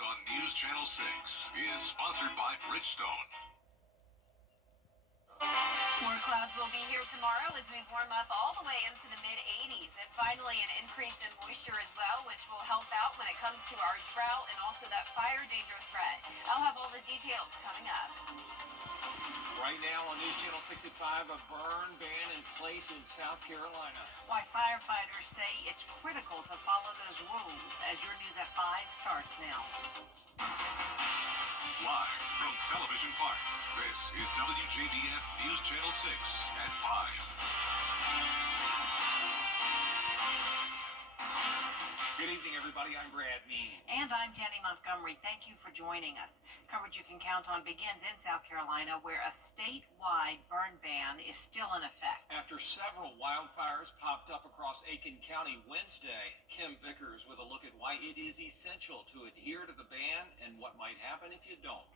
Next on News Channel 6 is sponsored by Bridgestone. More clouds will be here tomorrow as we warm up all the way into the mid-80s. And finally, an increase in moisture as well, which will help out when it comes to our drought and also that fire danger threat. I'll have all the details coming up. Right now on News Channel 65, a burn ban in place in South Carolina. Why firefighters say it's critical to follow those rules as your News at 5 starts now. Live from Television Park, this is WJBF News Channel 6 at 5. Good evening, everybody. I'm Brad Means. And I'm Jenny Montgomery. Thank you for joining us. Coverage you can count on begins in South Carolina, where a statewide burn ban is still in effect. After several wildfires popped up across Aiken County Wednesday, Kim Vickers with a look at why it is essential to adhere to the ban and what might happen if you don't.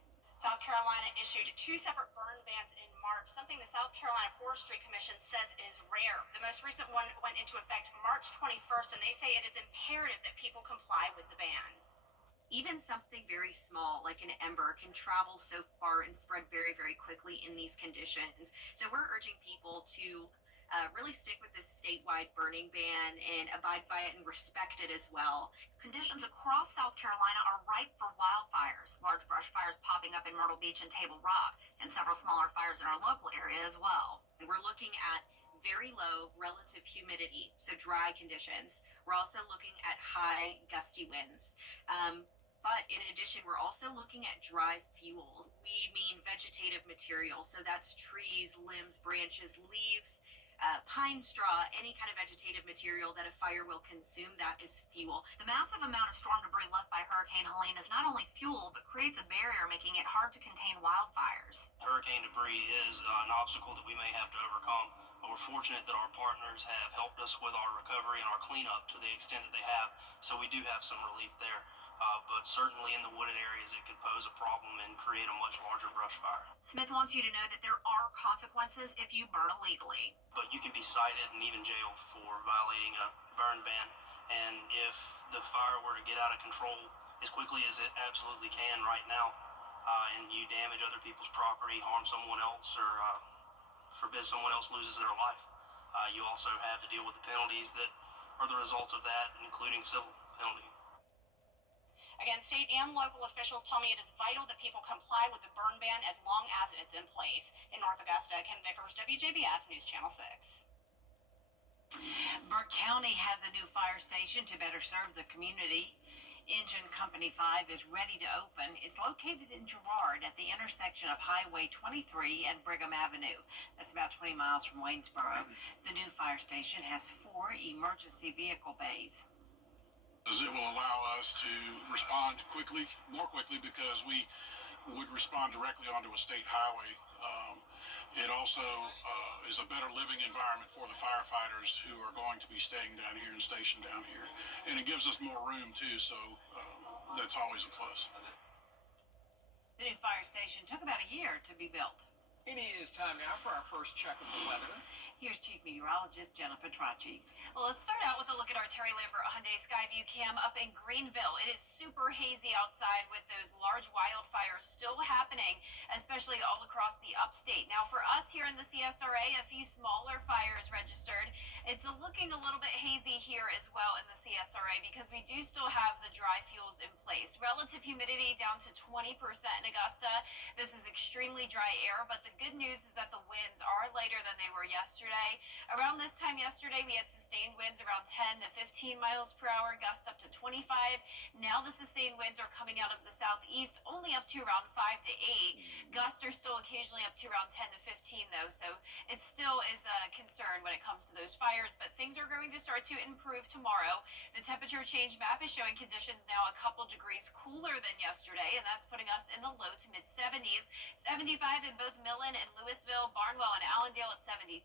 South Carolina issued 2 separate burn bans in March, something the South Carolina Forestry Commission says is rare. The most recent one went into effect March 21st, and they say it is imperative that people comply with the ban. Even something very small like an ember can travel so far and spread very, very quickly in these conditions. So we're urging people to really stick with this statewide burning ban and abide by it and respect it as well. Conditions across South Carolina are ripe for wildfires. Large brush fires popping up in Myrtle Beach and Table Rock, and several smaller fires in our local area as well. And we're looking at very low relative humidity, so dry conditions. We're also looking at high gusty winds. But in addition, we're also looking at dry fuels. We mean vegetative material, so that's trees, limbs, branches, leaves, pine straw, any kind of vegetative material that a fire will consume, that is fuel. The massive amount of storm debris left by Hurricane Helene is not only fuel, but creates a barrier, making it hard to contain wildfires. Hurricane debris is an obstacle that we may have to overcome, but we're fortunate that our partners have helped us with our recovery and our cleanup to the extent that they have, so we do have some relief there. But certainly in the wooded areas, it could pose a problem and create a much larger brush fire. Smith wants you to know that there are consequences if you burn illegally. But you can be cited and even jailed for violating a burn ban. And if the fire were to get out of control as quickly as it absolutely can right now, and you damage other people's property, harm someone else, or forbid someone else loses their life, you also have to deal with the penalties that are the results of that, including civil penalty. Again, state and local officials tell me it is vital that people comply with the burn ban as long as it's in place. In North Augusta, Kim Vickers, WJBF News Channel 6. Burke County has a new fire station to better serve the community. Engine Company 5 is ready to open. It's located in Girard at the intersection of Highway 23 and Brigham Avenue. That's about 20 miles from Waynesboro. The new fire station has 4 emergency vehicle bays. It will allow us to respond more quickly, because we would respond directly onto a state highway. It also is a better living environment for the firefighters who are going to be staying down here and stationed down here. And it gives us more room too, so that's always a plus. The new fire station took about a year to be built. It is time now for our first check of the weather. Here's Chief Meteorologist Jennifer Tracci. Well, let's start out with a look at our Terry Lambert Hyundai Skyview cam up in Greenville. It is super hazy outside with those large wildfires still happening, especially all across the upstate. Now, for us here in the CSRA, a few smaller fires registered. It's looking a little bit hazy here as well in the CSRA because we do still have the dry fuels in place. Relative humidity down to 20% in Augusta. This is extremely dry air, but the good news is that the winds are lighter than they were yesterday. Around this time yesterday, we had sustained winds around 10 to 15 miles per hour, gusts up to 25. Now the sustained winds are coming out of the southeast, only up to around 5 to 8. Gusts are still occasionally up to around 10 to 15, though, so it still is a concern when it comes to those fires, but things are going to start to improve tomorrow. The temperature change map is showing conditions now a couple degrees cooler than yesterday, and that's putting us in the low to mid 70s. 75 in both Millen and Louisville, Barnwell and Allendale at 72.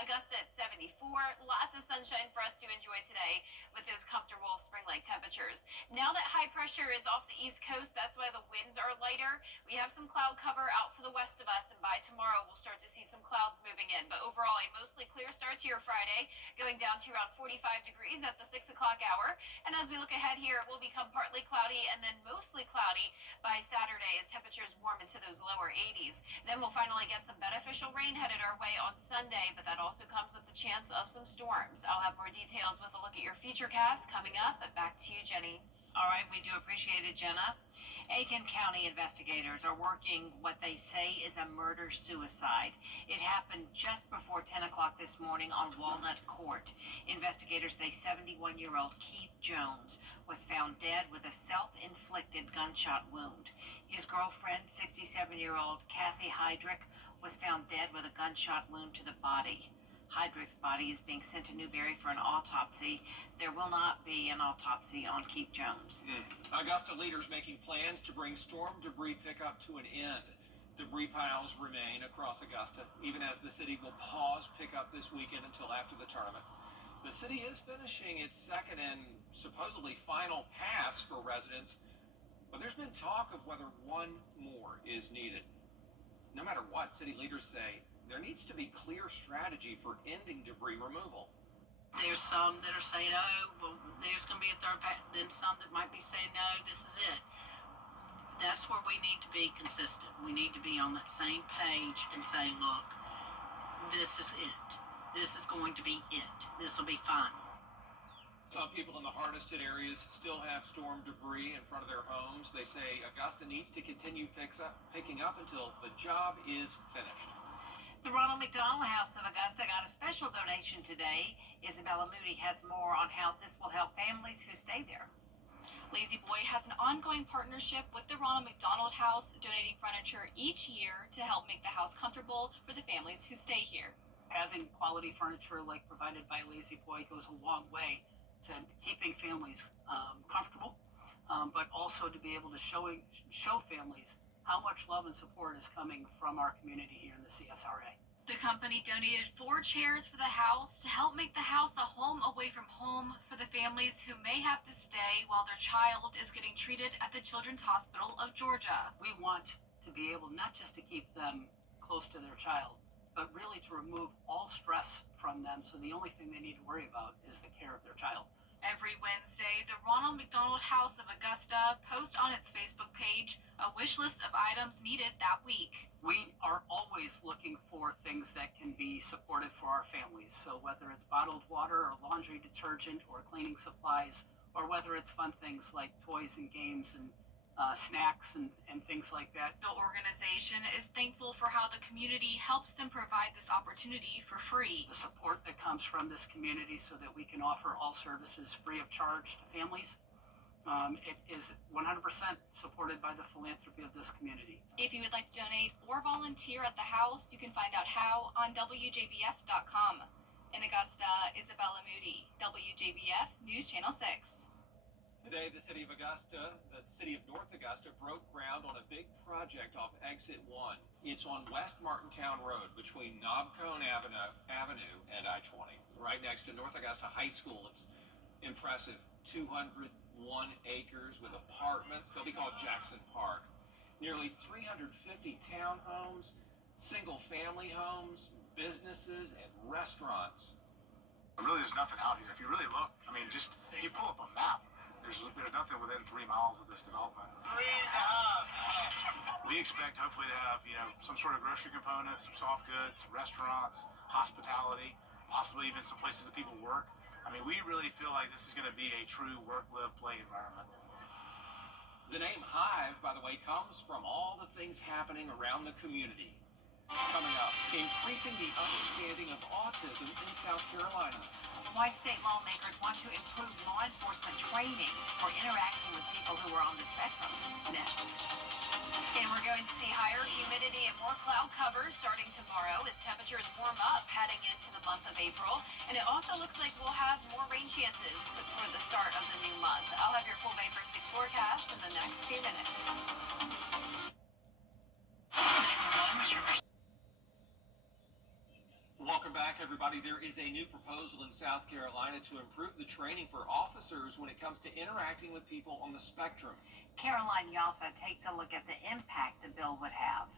Augusta at 74. Lots of sunshine for us to enjoy today with those comfortable spring-like temperatures. Now that high pressure is off the East Coast, that's why the winds are lighter. We have some cloud cover out to the west of us, and by tomorrow we'll start to see some clouds moving in. But overall, a mostly clear start to your Friday, going down to around 45 degrees at the 6 o'clock hour. And as we look ahead here, it will become partly cloudy and then mostly cloudy by Saturday as temperatures warm into those lower 80s. Then we'll finally get some beneficial rain headed our way on Sunday, but that also comes with the chance of some storms. I'll have more details with a look at your futurecast coming up, but back to you, Jenny. All right, we do appreciate it, Jenna. Aiken County investigators are working what they say is a murder-suicide. It happened just before 10 o'clock this morning on Walnut Court. Investigators say 71-year-old Keith Jones was found dead with a self-inflicted gunshot wound. His girlfriend, 67-year-old Kathy Heydrich, was found dead with a gunshot wound to the body. Heydrich's body is being sent to Newberry for an autopsy. There will not be an autopsy on Keith Jones. Augusta leaders making plans to bring storm debris pickup to an end. Debris piles remain across Augusta, even as the city will pause pickup this weekend until after the tournament. The city is finishing its second and supposedly final pass for residents, but there's been talk of whether one more is needed. No matter what, city leaders say there needs to be clear strategy for ending debris removal. There's some that are saying, oh, well, there's going to be a third pass. Then some that might be saying, no, this is it. That's where we need to be consistent. We need to be on that same page and say, look, this is it. This is going to be it. This will be fine. Some people in the hardest hit areas still have storm debris in front of their homes. They say Augusta needs to continue picking up until the job is finished. The Ronald McDonald House of Augusta got a special donation today. Isabella Moody has more on how this will help families who stay there. Lazy Boy has an ongoing partnership with the Ronald McDonald House, donating furniture each year to help make the house comfortable for the families who stay here. Having quality furniture like provided by Lazy Boy goes a long way to keeping families comfortable, but also to be able to show families how much love and support is coming from our community here in the CSRA. The company donated 4 chairs for the house to help make the house a home away from home for the families who may have to stay while their child is getting treated at the Children's Hospital of Georgia. We want to be able not just to keep them close to their child, but really to remove all stress from them, so the only thing they need to worry about is the care of their child. Every Wednesday, the Ronald McDonald House of Augusta posts on its Facebook page a wish list of items needed that week. We are always looking for things that can be supportive for our families. So whether it's bottled water or laundry detergent or cleaning supplies, or whether it's fun things like toys and games and snacks and things like that. The organization is thankful for how the community helps them provide this opportunity for free. The support that comes from this community so that we can offer all services free of charge to families. It is 100% supported by the philanthropy of this community. If you would like to donate or volunteer at the house, you can find out how on WJBF.com. In Augusta, Isabella Moody, WJBF News Channel 6. Today, the city of North Augusta broke ground on a big project off Exit 1. It's on West Martintown Road between Knobcone Avenue and I-20, right next to North Augusta High School. It's impressive, 201 acres with apartments. They'll be called Jackson Park. Nearly 350 townhomes, single-family homes, businesses, and restaurants. Really, there's nothing out here. If you really look, I mean, just if you pull up a map, there's nothing within 3 miles of this development. We expect hopefully to have, some sort of grocery component, some soft goods, some restaurants, hospitality, possibly even some places that people work. I mean, we really feel like this is going to be a true work, live, play environment. The name Hive, by the way, comes from all the things happening around the community. Coming up, increasing the understanding of autism in South Carolina. Why state lawmakers want to improve law enforcement training for interacting with people who are on the spectrum. Next. And we're going to see higher humidity and more cloud cover starting tomorrow as temperatures warm up heading into the month of April. And it also looks like we'll have more rain chances for the start of the new month. I'll have your full Vapor 6 forecast in the next few minutes. Welcome back. back, everybody. There is a new proposal in South Carolina to improve the training for officers when it comes to interacting with people on the spectrum. Caroline Yaffa takes a look at the impact the bill would have.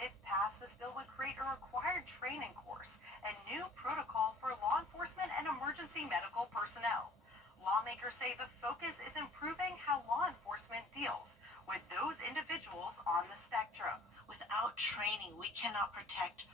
If passed, this bill would create a required training course and new protocol for law enforcement and emergency medical personnel. Lawmakers say the focus is improving how law enforcement deals with those individuals on the spectrum. Without training, we cannot protect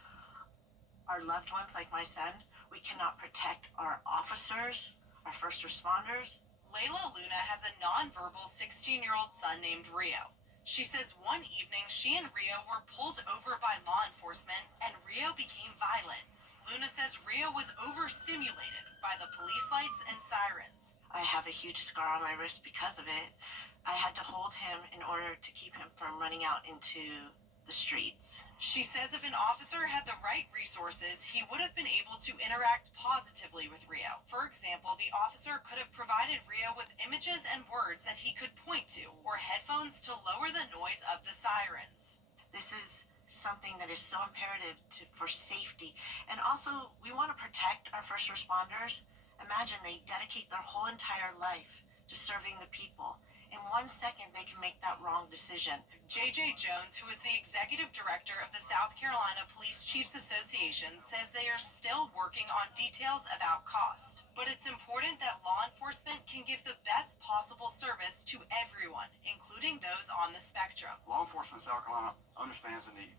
our loved ones like my son. We cannot protect our officers, our first responders. Layla Luna has a nonverbal 16-year-old son named Rio. She says one evening she and Rio were pulled over by law enforcement and Rio became violent. Luna says Rio was overstimulated by the police lights and sirens. I have a huge scar on my wrist because of it. I had to hold him in order to keep him from running out into the streets. She says if an officer had the right resources, he would have been able to interact positively with Rio. For example, the officer could have provided Rio with images and words that he could point to, or headphones to lower the noise of the sirens. This is something that is so imperative for safety. And also, we want to protect our first responders. Imagine they dedicate their whole entire life to serving the people. In 1 second, they can make that wrong decision. J.J. Jones, who is the executive director of the South Carolina Police Chiefs Association, says they are still working on details about cost. But it's important that law enforcement can give the best possible service to everyone, including those on the spectrum. Law enforcement in South Carolina understands the need.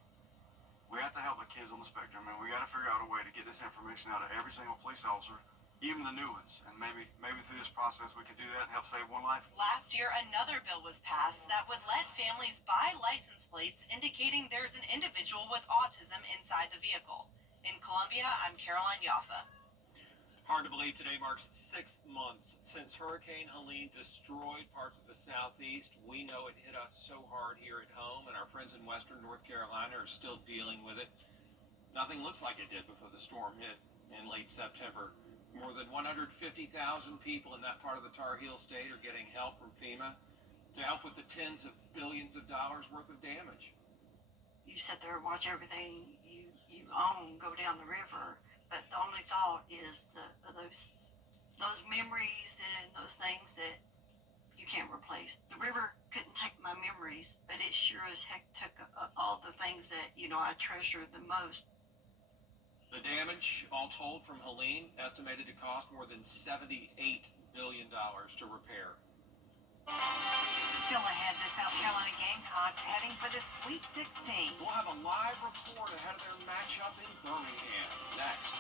We have to help the kids on the spectrum, and we got to figure out a way to get this information out of every single police officer, even the new ones. And maybe through this process we can do that and help save one life. Last year, another bill was passed that would let families buy license plates indicating there's an individual with autism inside the vehicle. In Columbia, I'm Caroline Yaffa. Hard to believe today marks 6 months since Hurricane Helene destroyed parts of the southeast. We know it hit us so hard here at home, and our friends in western North Carolina are still dealing with it. Nothing looks like it did before the storm hit in late September. More than 150,000 people in that part of the Tar Heel state are getting help from FEMA to help with the tens of billions of dollars worth of damage. You sit there and watch everything you own go down the river, but the only thought is those memories and those things that you can't replace. The river couldn't take my memories, but it sure as heck took all the things that I treasure the most. The damage, all told from Helene, estimated to cost more than $78 billion to repair. Still ahead, the South Carolina Gamecocks heading for the Sweet 16. We'll have a live report ahead of their matchup in Birmingham next.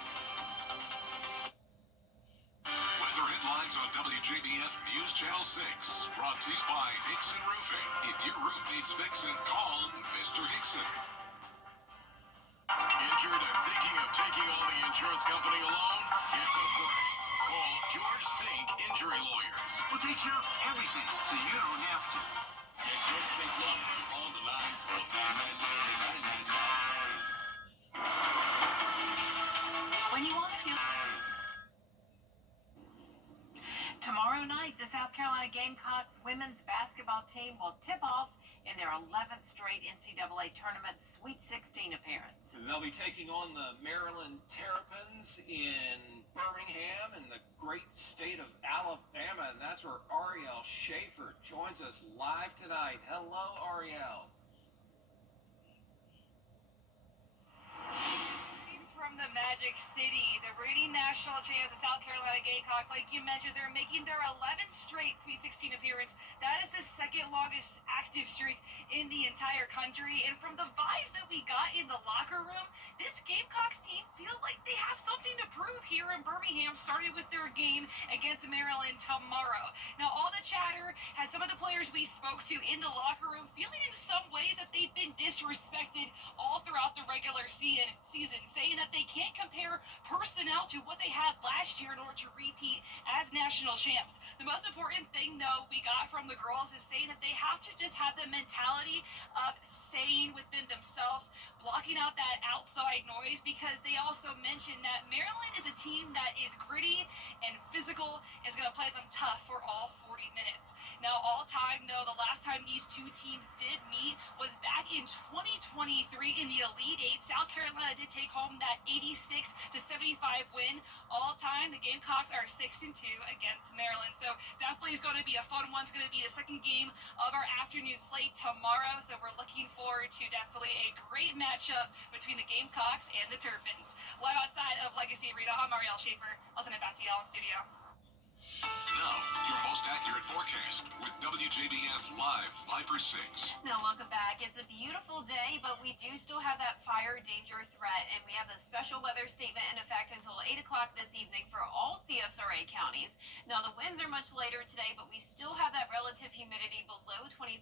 Weather headlines on WJBF News Channel 6. Brought to you by Hickson Roofing. If your roof needs fixing, call Mr. Hickson. Injured and thinking of taking on the insurance company alone? Hit the brakes. Call George Sink Injury Lawyers. We'll take care of everything, so you don't have to. Get George Sink Law Firm on the line for 999. When you want to feel... Tomorrow night, the South Carolina Gamecocks women's basketball team will tip off in their 11th straight NCAA tournament Sweet 16 appearance. They'll be taking on the Maryland Terrapins in Birmingham in the great state of Alabama, and that's where Ariel Schaefer joins us live tonight. Hello, Ariel. From the Magic City, the reigning national champs, the South Carolina Gamecocks, like you mentioned, they're making their 11th straight Sweet 16 appearance. That is the second longest active streak in the entire country. And from the vibes that we got in the locker room, this Gamecocks team feels like they have something to prove here in Birmingham, starting with their game against Maryland tomorrow. Now, all the chatter has some of the players we spoke to in the locker room feeling in some ways that they've been disrespected all throughout the regular season, saying that they can't compare personnel to what they had last year in order to repeat as national champs. The most important thing, though, we got from the girls is saying that they have to just have the mentality of staying within themselves, blocking out that outside noise, because they also mentioned that Maryland is a team that is gritty and physical, is going to play them tough for all 40 minutes. Now, all time, though, the last time these these two teams did meet was back in 2023 in the Elite Eight. South Carolina did take home that 86-75 win. All time, the Gamecocks are 6-2 against Maryland. So definitely is going to be a fun one. It's going to be the second game of our afternoon slate tomorrow. So we're looking forward to definitely a great matchup between the Gamecocks and the Terrapins. Live outside of Legacy Arena, I'm Marielle Schaefer. I'll send it back to y'all in studio. Now, your most accurate forecast with WJBF Live 5 for 6. Now, welcome back. It's a beautiful day, but we do still have that fire danger threat, and we have a special weather statement in effect until 8 o'clock this evening for all CSRA counties. Now, the winds are much later today, but we still have that relative humidity below 25%,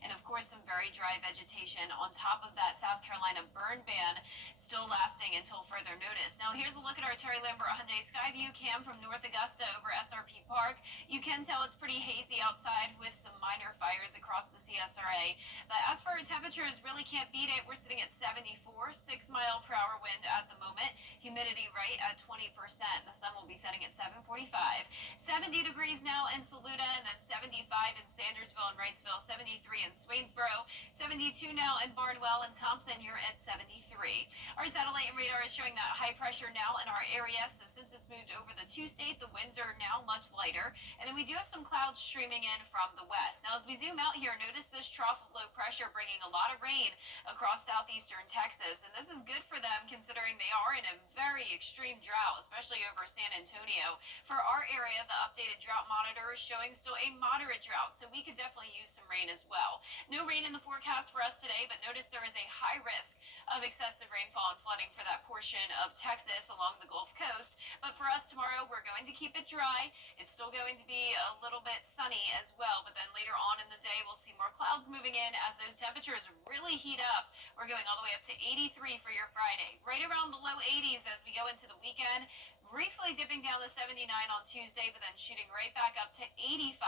and of course, some very dry vegetation on top of that South Carolina burn ban still lasting until further notice. Now, here's a look at our Terry Lambert Hyundai Skyview cam from North Augusta over SRP Park. You can tell it's pretty hazy outside with some minor fires across the CSRA. But as for our temperatures, really can't beat it. We're sitting at 74, 6-mile-per-hour wind at the moment. Humidity right at 20%. The sun will be setting at 7:45. 70 degrees now in Saluda, and then 75 in Sandersville and Wrightsville, 73 in Swainsboro, 72 now in Barnwell and Thompson. You're at 73. Our satellite and radar is showing that high pressure now in our area. So since it's moved over the two-state, the winds are now much lighter. And then we do have some clouds streaming in from the west. Now, as we zoom out here, notice this trough of low pressure bringing a lot of rain across southeastern Texas. And this is good for them considering they are in a very extreme drought, especially over San Antonio. For our area, the updated drought monitor is showing still a moderate drought, so we could definitely use some rain as well. No rain in the forecast for us today, but notice there is a high risk of excessive rainfall and flooding for that portion of Texas along the Gulf Coast. But for us tomorrow, we're going to keep it dry. It's still going to be a little bit sunny as well, but then later on in the day, we'll see more clouds moving in as those temperatures really heat up. We're going all the way up to 83 for your Friday, right around the low 80s as we go into the weekend. Briefly dipping down to 79 on Tuesday, but then shooting right back up to 85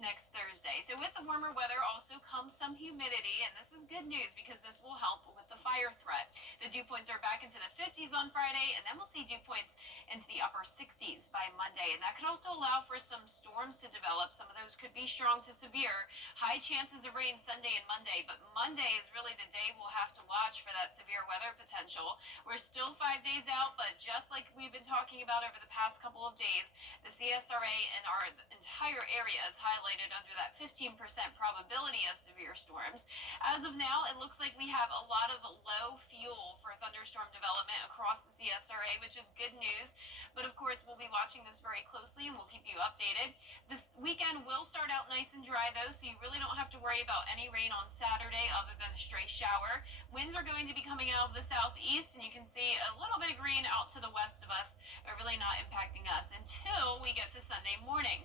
next Thursday. So with the warmer weather also comes some humidity, and this is good news because this will help with the fire threat. The dew points are back into the 50s on Friday, and then we'll see dew points into the upper 60s by Monday. And that could also allow for some storms to develop. Some of those could be strong to severe. High chances of rain Sunday and Monday, but Monday is really the day we'll have to watch for that severe weather potential. We're still 5 days out, but just like we've been talking about over the past couple of days, the CSRA in our entire area is highlighted under that 15% probability of severe storms. As of now, it looks like we have a lot of low fuel for thunderstorm development across the CSRA, which is good news. But of course, we'll be watching this very closely and we'll keep you updated. This weekend will start out nice and dry though, so you really don't have to worry about any rain on Saturday other than a stray shower. Winds are going to be coming out of the southeast, and you can see a little bit of green out to the west of us, but really not impacting us until we get to Sunday morning.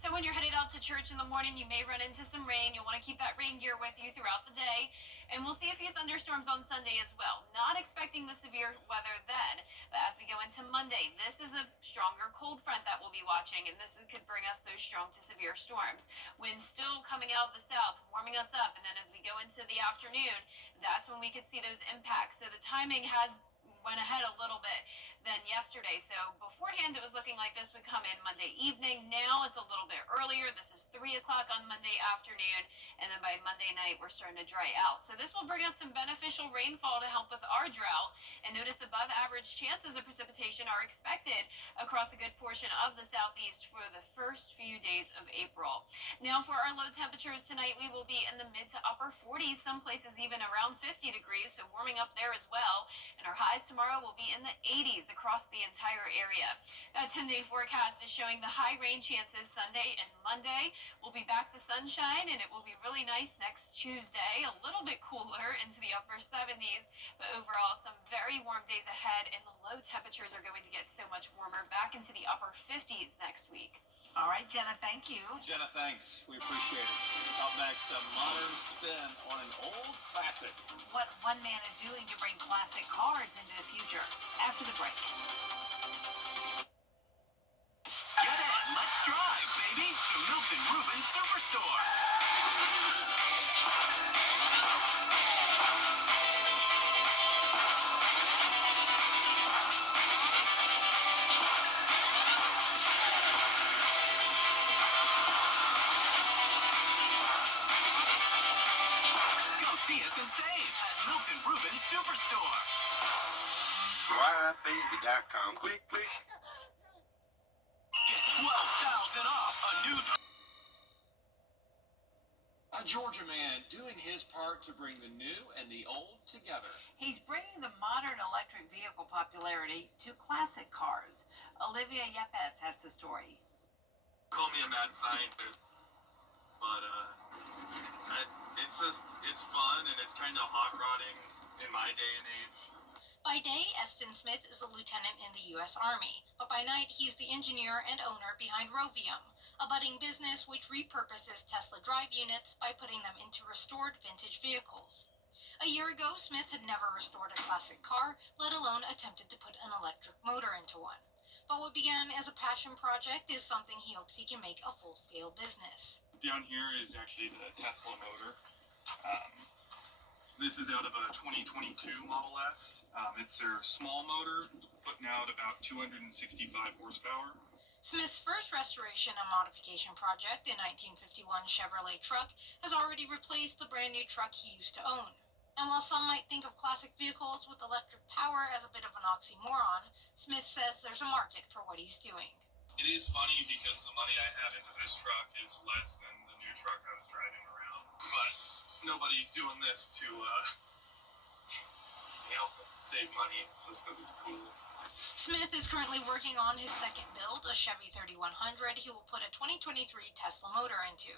So when you're headed out to church in the morning, you may run into some rain. You'll want to keep that rain gear with you throughout the day. And we'll see a few thunderstorms on Sunday as well. Not expecting the severe weather then. But as we go into Monday, this is a stronger cold front that we'll be watching, and this could bring us those strong to severe storms. Winds still coming out of the south, warming us up. And then as we go into the afternoon, that's when we could see those impacts. So the timing has went ahead a little bit than yesterday. So beforehand, it was looking like this would come in Monday evening. Now it's a little bit earlier. This is 3 o'clock on Monday afternoon, and then by Monday night, we're starting to dry out. So this will bring us some beneficial rainfall to help with our drought. And notice above average chances of precipitation are expected across a good portion of the southeast for the first few days of April. Now for our low temperatures tonight, we will be in the mid to upper 40s, some places even around 50 degrees, so warming up there as well. And our highs tomorrow will be in the 80s across the entire area. That 10-day forecast is showing the high rain chances Sunday and Monday. We'll be back to sunshine, and it will be really nice next Tuesday. A little bit cooler into the upper 70s, but overall some very warm days ahead, and the low temperatures are going to get so much warmer, back into the upper 50s next week. All right, Jenna, thank you. Jenna, thanks. We appreciate it. Up next, a modern spin on an old classic. What one man is doing to bring classic cars into the future. After the break. Get in, let's drive, baby, to Milton Rubin's Superstore. Milton Rubens Superstore. WJBF.com. Click, click. Get 12,000 off a new. A Georgia man doing his part to bring the new and the old together. He's bringing the modern electric vehicle popularity to classic cars. Olivia Yepes has the story. Call me a mad scientist, but it's fun and it's kind of hot rodding in my day and age. By day, Eston Smith is a lieutenant in the U.S. Army, but by night he's the engineer and owner behind Rovium, a budding business which repurposes Tesla drive units by putting them into restored vintage vehicles. A year ago, Smith had never restored a classic car, let alone attempted to put an electric motor into one. But what began as a passion project is something he hopes he can make a full-scale business. Down here is actually the Tesla motor. This is out of a 2022 Model S. It's their small motor, putting out about 265 horsepower. Smith's first restoration and modification project, a 1951 Chevrolet truck, has already replaced the brand new truck he used to own. And while some might think of classic vehicles with electric power as a bit of an oxymoron, Smith says there's a market for what he's doing. It is funny because the money I have into this truck is less than the new truck I was driving around. But nobody's doing this to, save money. It's just because it's cool. Smith is currently working on his second build, a Chevy 3100 he will put a 2023 Tesla motor into.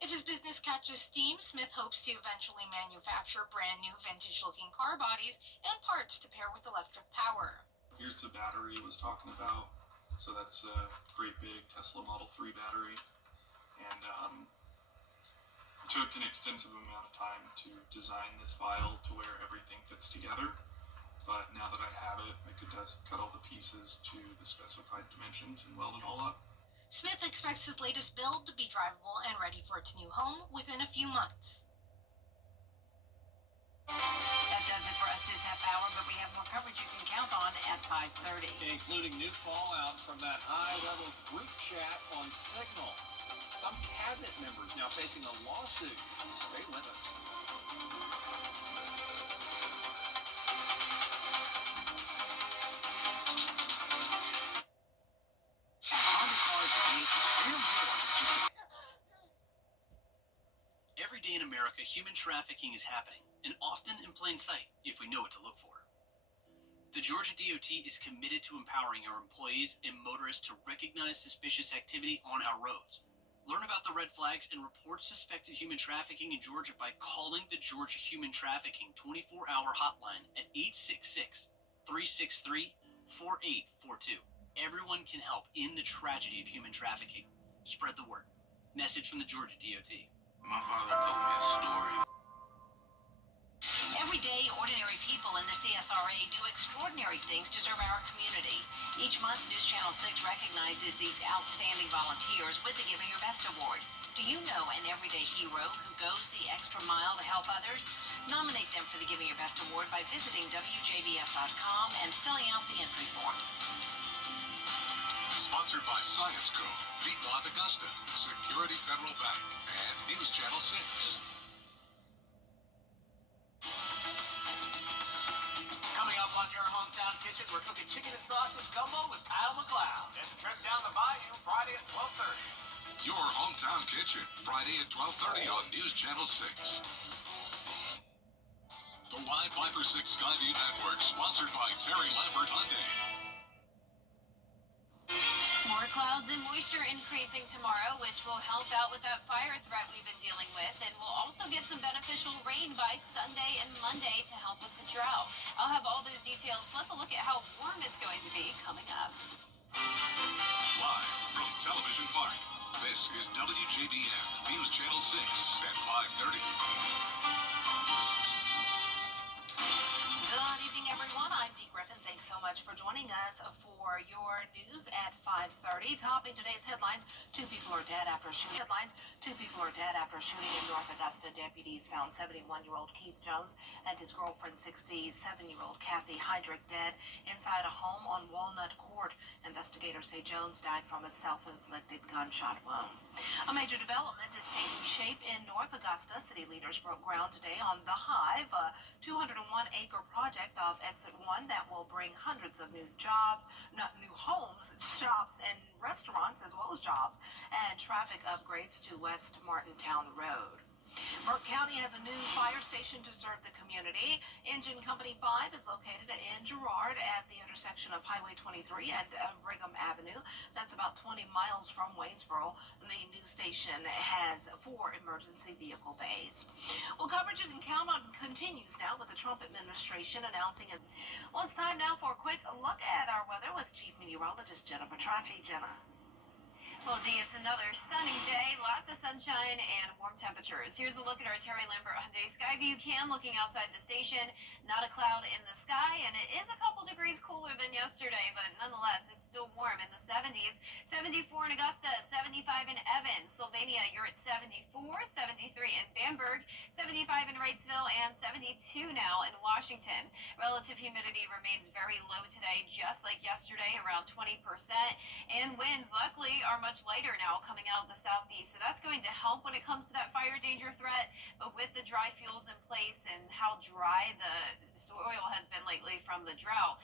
If his business catches steam, Smith hopes to eventually manufacture brand new vintage-looking car bodies and parts to pair with electric power. Here's the battery I was talking about. So that's a great big Tesla Model 3 battery. And took an extensive amount of time to design this file to where everything fits together. But now that I have it, I could just cut all the pieces to the specified dimensions and weld it all up. Smith expects his latest build to be drivable and ready for its new home within a few months. That does it for us this half hour, but we have more coverage you can count on at 5:30. Including new fallout from that high-level group chat on Signal. Some cabinet members now facing a lawsuit. Stay with us. Every day in America, human trafficking is happening, and often in plain sight, if we know what to look for. The Georgia DOT is committed to empowering our employees and motorists to recognize suspicious activity on our roads. Learn about the red flags and report suspected human trafficking in Georgia by calling the Georgia Human Trafficking 24-hour hotline at 866-363-4842. Everyone can help in the tragedy of human trafficking. Spread the word. Message from the Georgia DOT. My father told me a story. Every day, ordinary people in the CSRA do extraordinary things to serve our community. Each month, News Channel 6 recognizes these outstanding volunteers with the Giving Your Best Award. Do you know an everyday hero who goes the extra mile to help others? Nominate them for the Giving Your Best Award by visiting WJBF.com and filling out the entry form. Sponsored by Science Co., Piedmont Augusta, Security Federal Bank, and News Channel 6. Coming up on your hometown kitchen, we're cooking chicken and sausage gumbo with Kyle McLeod. And a trip down the bayou Friday at 12:30. Your Hometown Kitchen, Friday at 12:30 on News Channel 6. The Live Viper 6 Skyview Network, sponsored by Terry Lambert Hyundai. More clouds and moisture increasing tomorrow, which will help out with that fire threat we've been dealing with, and we'll also get some beneficial rain by Sunday and Monday to help with the drought. I'll have all those details, plus a look at how warm it's going to be coming up. Live from Television Park, this is WJBF News Channel 6 at 5:30. Good evening, everyone. I'm Dee Griffin. Thanks so much for joining us for for your news at 5:30. Topping today's headlines, two people are dead after shooting. In North Augusta. Deputies found 71-year-old Keith Jones and his girlfriend, 67-year-old Kathy Heydrich, dead inside a home on Walnut Court. Investigators say Jones died from a self-inflicted gunshot wound. A major development is taking shape in North Augusta. City leaders broke ground today on The Hive, a 201-acre project off Exit 1 that will bring hundreds of new jobs, not new homes, shops, and restaurants, as well as jobs, and traffic upgrades to West Martintown Road. Burke County has a new fire station to serve the community. Engine Company 5 is located in Girard at the intersection of Highway 23 and Brigham Avenue. That's about 20 miles from Waynesboro. The new station has 4 emergency vehicle bays. Well, coverage you can count on continues now with the Trump administration announcing it. Well, it's time now for a quick look at our weather with Chief Meteorologist Jenna Petracci. Jenna. Well, Dee, it's another sunny day, lots of sunshine and warm temperatures. Here's a look at our Terry Lambert Hyundai Skyview cam looking outside the station. Not a cloud in the sky, and it is a couple degrees cooler than yesterday, but nonetheless, it's still warm in the 70s. 74 in Augusta, 75 in Evans. Sylvania, you're at 74, 73 in Bamberg, 75 in Wrightsville, and 72 now in Washington. Relative humidity remains very low today, just like yesterday, around 20%. And winds, luckily, are much lighter now coming out of the southeast, so that's going to help when it comes to that fire danger threat. But with the dry fuels in place and how dry the soil has been lately from the drought,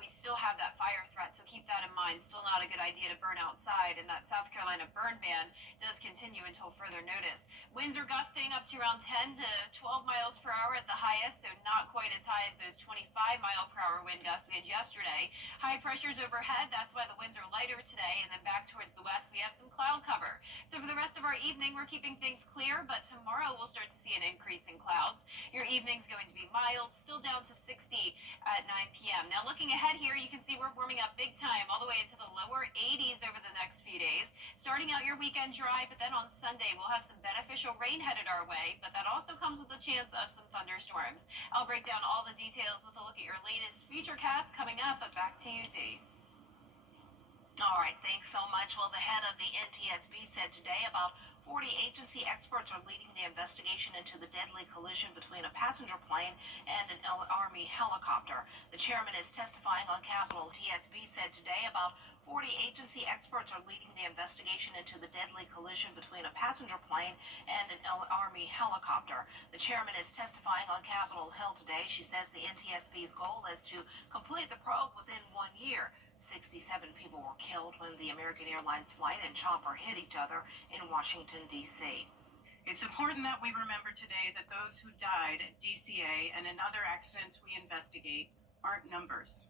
we still have that fire threat, so keep that in mind. Still not a good idea to burn outside, and that South Carolina burn ban does continue until further notice. Winds are gusting up to around 10 to 12 miles per hour at the highest, so not quite as high as those 25-mile-per-hour wind gusts we had yesterday. High pressures overhead, that's why the winds are lighter today, and then back towards the west we have some cloud cover. So for the rest of our evening, we're keeping things clear, but tomorrow we'll start to see an increase in clouds. Your evening's going to be mild, still down to 60 at 9 p.m. Now looking ahead here, you can see we're warming up big time, all the way into the lower 80s over the next few days. Starting out your weekend dry, but then on Sunday we'll have some beneficial rain headed our way, but that also comes with a chance of some thunderstorms. I'll break down all the details with a look at your latest futurecast coming up, but back to you, Dee. All right, thanks so much. Well, the head of the NTSB said today about 40 agency experts are leading the investigation into the deadly collision between a passenger plane and an Army helicopter. The chairman is testifying on Capitol. TSB said today about 40 agency experts are leading the investigation into the deadly collision between a passenger plane and an Army helicopter. The chairman is testifying on Capitol Hill today. She says the NTSB's goal is to complete the probe within 1 year. 67 people were killed when the American Airlines flight and chopper hit each other in Washington, D.C. It's important that we remember today that those who died at DCA and in other accidents we investigate aren't numbers.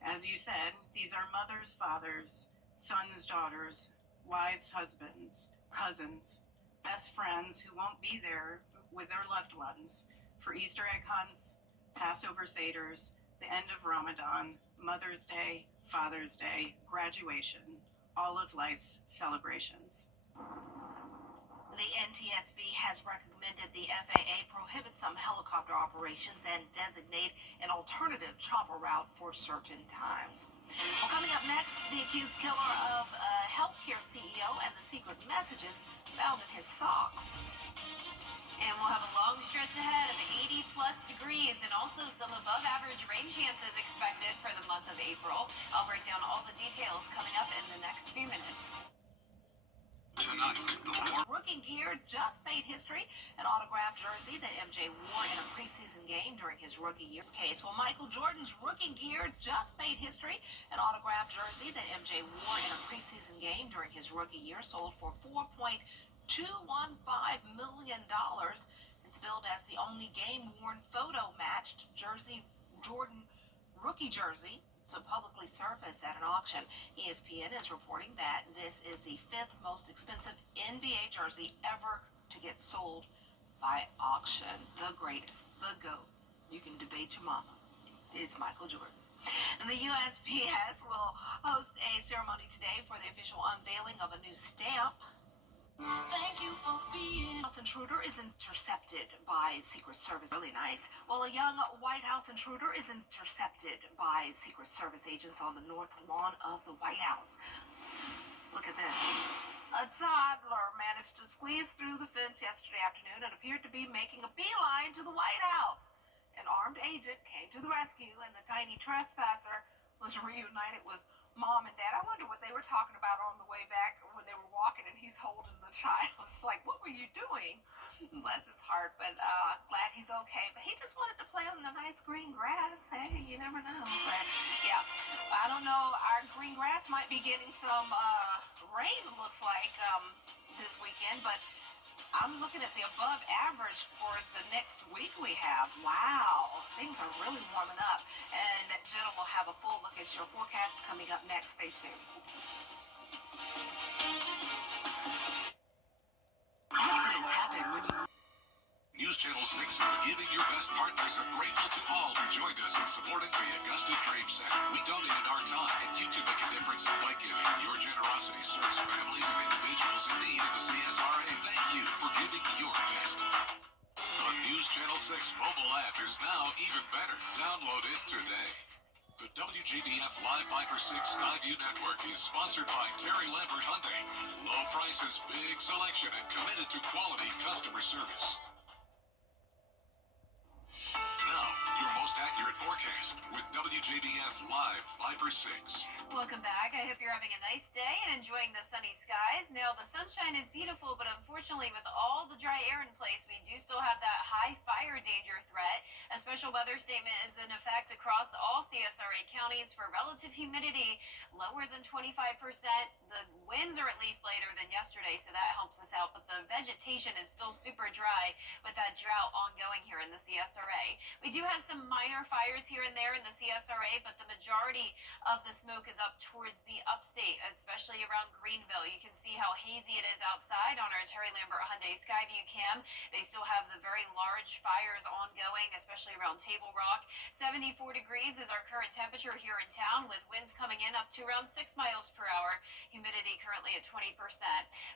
As you said, these are mothers, fathers, sons, daughters, wives, husbands, cousins, best friends who won't be there with their loved ones for Easter egg hunts, Passover seders, the end of Ramadan, Mother's Day, Father's Day, graduation, all of life's celebrations. The NTSB has recommended the FAA prohibit some helicopter operations and designate an alternative chopper route for certain times. Well, coming up next, the accused killer of a healthcare CEO and the secret messages found in his socks. And we'll have a long stretch ahead of 80-plus degrees and also some above-average rain chances expected for the month of April. I'll break down all the details coming up in the next few minutes. Tonight, rookie gear just made history. An autographed jersey that MJ wore in a preseason game during his rookie year. Case, well, Michael Jordan's rookie gear just made history. An autographed jersey that MJ wore in a preseason game during his rookie year sold for $4.215 million. It's billed as the only game-worn photo-matched jersey, Jordan rookie jersey, to publicly surface at an auction. ESPN is reporting that this is the 5th most expensive NBA jersey ever to get sold by auction. The greatest, the GOAT. You can debate your mama. It's Michael Jordan. And the USPS will host a ceremony today for the official unveiling of a new stamp. Thank you for being. House intruder is intercepted by Secret Service. Really nice. Well, a young White House intruder is intercepted by Secret Service agents on the north lawn of the White House. Look at this. A toddler managed to squeeze through the fence yesterday afternoon and appeared to be making a beeline to the White House. An armed agent came to the rescue, and the tiny trespasser was reunited with Mom and Dad. I wonder what they were talking about on the way back when they were walking and he's holding the child. It's like, what were you doing? Bless his heart, but glad he's okay. But he just wanted to play on the nice green grass. Hey, you never know. But yeah, I don't know. Our green grass might be getting some rain, looks like, this weekend, but I'm looking at the above average for the next week we have. Wow, things are really warming up. And Jenna will have a full look at your forecast coming up next. Stay tuned. Accidents happen when you... News Channel 6 is giving your best partners are grateful to all who joined us in supporting the Augusta Trade Center. We donated our time, and you can make a difference by giving. Your generosity serves families and individuals in need of the CSRA. Thank you for giving your best. The News Channel 6 mobile app is now even better. Download it today. The WJBF Live Viper 6 Skyview Network is sponsored by Terry Lambert Hyundai. Low prices, big selection, and committed to quality customer service. Now, your most accurate forecast with WJBF Live Viper 6. Welcome back. I hope you're having a nice day and enjoying the sunny skies. Now, the sunshine is beautiful, but unfortunately, with all the dry air in place, we do still have that high fire danger threat. A special weather statement is in effect across all CSRA counties for relative humidity lower than 25%. The winds are at least lighter than yesterday, so that helps us out, but the vegetation is still super dry with that drought ongoing here in the CSRA. We do have some minor fires here and there in the CSRA, but the majority of the smoke is up towards the upstate, especially around Greenville. You can see how hazy it is outside on our Terry Lambert Hyundai Skyview cam. They still have the very large fires ongoing, especially around Table Rock. 74 degrees is our current temperature here in town, with winds coming in up to around 6 miles per hour. Humidity currently at 20%.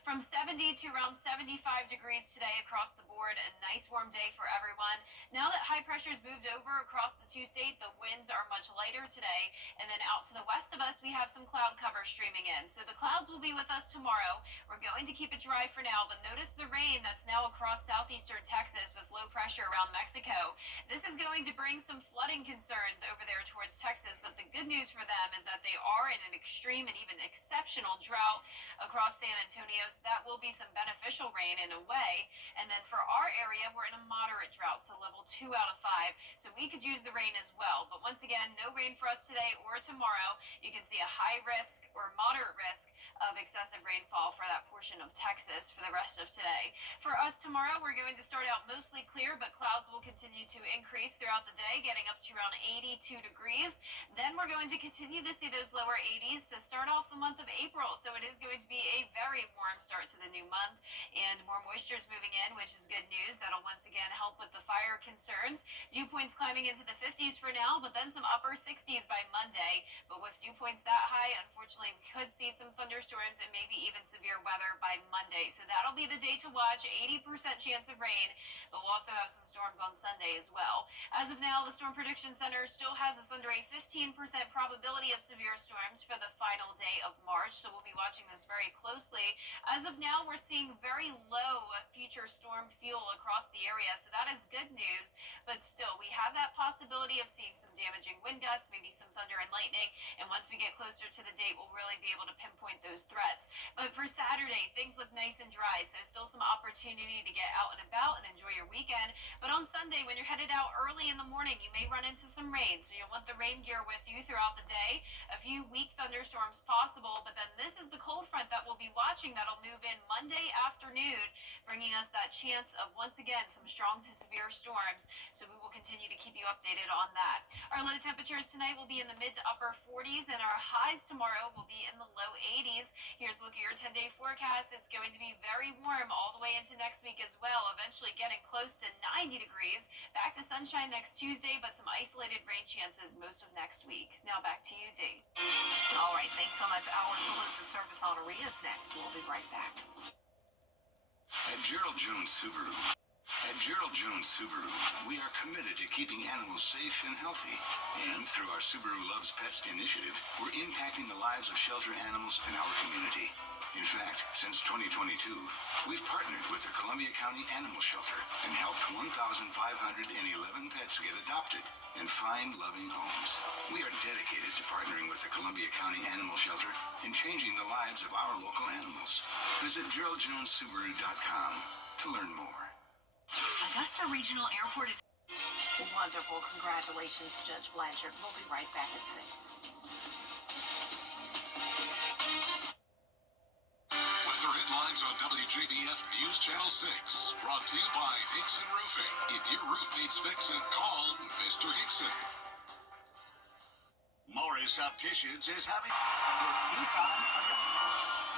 From 70 to around 75 degrees today across the board. A nice warm day for everyone. Now that high pressure's moved over across the two-state, the winds are much lighter today. And then out to the west of us, we have some cloud cover streaming in. So the clouds will be with us tomorrow. We're going to keep it dry for now, but notice the rain that's now across southeastern Texas with low pressure around Mexico. This is going to bring some flooding concerns over there towards Texas, but the good news for them is that they are in an extreme and even exceptional drought across San Antonio, so that will be some beneficial rain in a way. And then for our area, we're in a moderate drought, so level 2 out of 5, so we could use the rain as well. But once again, no rain for us today or tomorrow. You can see a high risk or moderate risk of excessive rainfall for that portion of Texas for the rest of today. For us tomorrow, we're going to start out mostly clear, but clouds will continue to increase throughout the day, getting up to around 82 degrees. Then we're going to continue to see those lower 80s to start off the month of April. So it is going to be a very warm start to the new month, and more moisture is moving in, which is good news. That'll once again help with the fire concerns. Dew points climbing into the 50s for now, but then some upper 60s by Monday. But with dew points that high, unfortunately, we could see some thunderstorms and maybe even severe weather by Monday. So that'll be the day to watch. 80% chance of rain, but we'll also have some storms on Sunday as well. As of now, the Storm Prediction Center still has us under a 15% probability of severe storms for the final day of March, so we'll be watching this very closely. As of now, we're seeing very low future storm fuel across the area, so that is good news, but still, we have that possibility of seeing some damaging wind gusts, maybe some thunder and lightning, and once we get closer to the date, we'll really be able to pinpoint those threats. But for Saturday, things look nice and dry, so still some opportunity to get out and about and enjoy your weekend. But on Sunday, when you're headed out early in the morning, you may run into some rain, so you'll want the rain gear with you throughout the day. A few weak thunderstorms possible, but then this is the cold front that we'll be watching that'll move in Monday afternoon, bringing us that chance of, once again, some strong to severe storms. So we will continue to keep you updated on that. Our low temperatures tonight will be in the mid to upper 40s, and our highs tomorrow will be in the low 80s. Here's a look at your 10-day forecast. It's going to be very warm all the way into next week as well, eventually getting close to 90 degrees. Back to sunshine next Tuesday, but some isolated rain chances most of next week. Now back to you, Dee. All right, thanks so much. Our salute to service honorees next. We'll be right back. At Gerald Jones Subaru. At Gerald Jones Subaru, we are committed to keeping animals safe and healthy. And through our Subaru Loves Pets initiative, we're impacting the lives of shelter animals in our community. In fact, since 2022, we've partnered with the Columbia County Animal Shelter and helped 1,511 pets get adopted and find loving homes. We are dedicated to partnering with the Columbia County Animal Shelter and changing the lives of our local animals. Visit GeraldJonesSubaru.com to learn more. Augusta Regional Airport is Wonderful. Congratulations, Judge Blanchard. We'll be right back at 6. Weather headlines on WJBF News Channel 6. Brought to you by Hickson Roofing. If your roof needs fixing, call Mr. Hickson. Morris Opticians is having Tea time.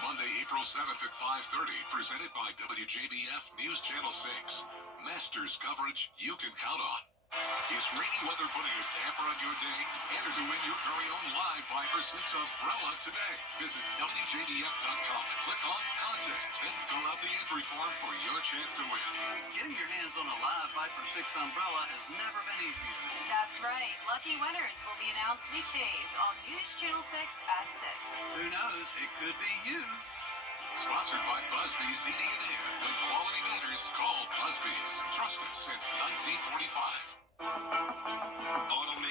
Monday, April 7th at 5:30. Presented by WJBF News Channel 6. Masters coverage you can count on. Is rainy weather putting a damper on your day? Enter to win your very own live Viper 6 umbrella today. Visit WJBF.com and click on Contest. Then fill out the entry form for your chance to win. Getting your hands on a live Viper 6 umbrella has never been easier. That's right. Lucky winners will be announced weekdays on News Channel 6 at 6. Who knows? It could be you. Sponsored by Busby's Heating and Air. When quality matters, call Busby's. Trusted since 1945. Automaker